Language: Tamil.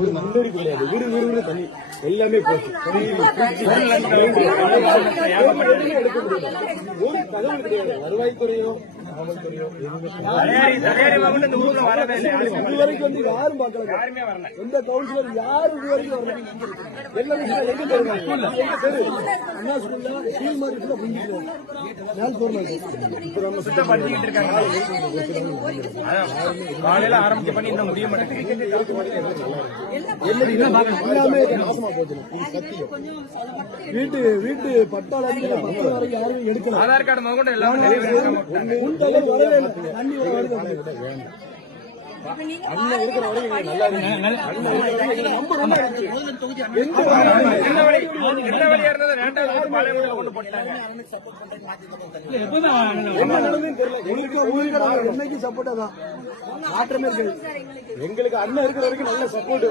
முன்னெடுக்க கிடையாது. வீடு வீடு வீடு தண்ணி எல்லாமே போச்சு. எடுக்க முடியாது. ஒரு தகவல் கிடையாது. வருவாய்த்துறையோ காவல்துறையோ இதுவரைக்கும் வந்து யாரும் பார்க்கல. எந்த கவுன்சிலர் யாரும் இதுவரைக்கும் வரல. எல்லாமே எங்க தெரியுமா? அண்ணா ஸ்கூல்ல ஸ்கூல் மாதிரி காலையில ஆரம்பிச்ச பண்ணி இன்னும் முடிய மாட்டேங்குது. வீட்டு வீட்டு பட்டாள யாரும் எடுக்கல. ஆதார் கார்டு முதற்கொண்டு எல்லாமே அண்ணன் இருக்கிற வரைக்கும் நல்லா என்னைக்கு சப்போர்ட்டா தான் மாற்றமே இருக்கு. எங்களுக்கு அண்ணன் இருக்கிற வரைக்கும் நல்ல சப்போர்ட்.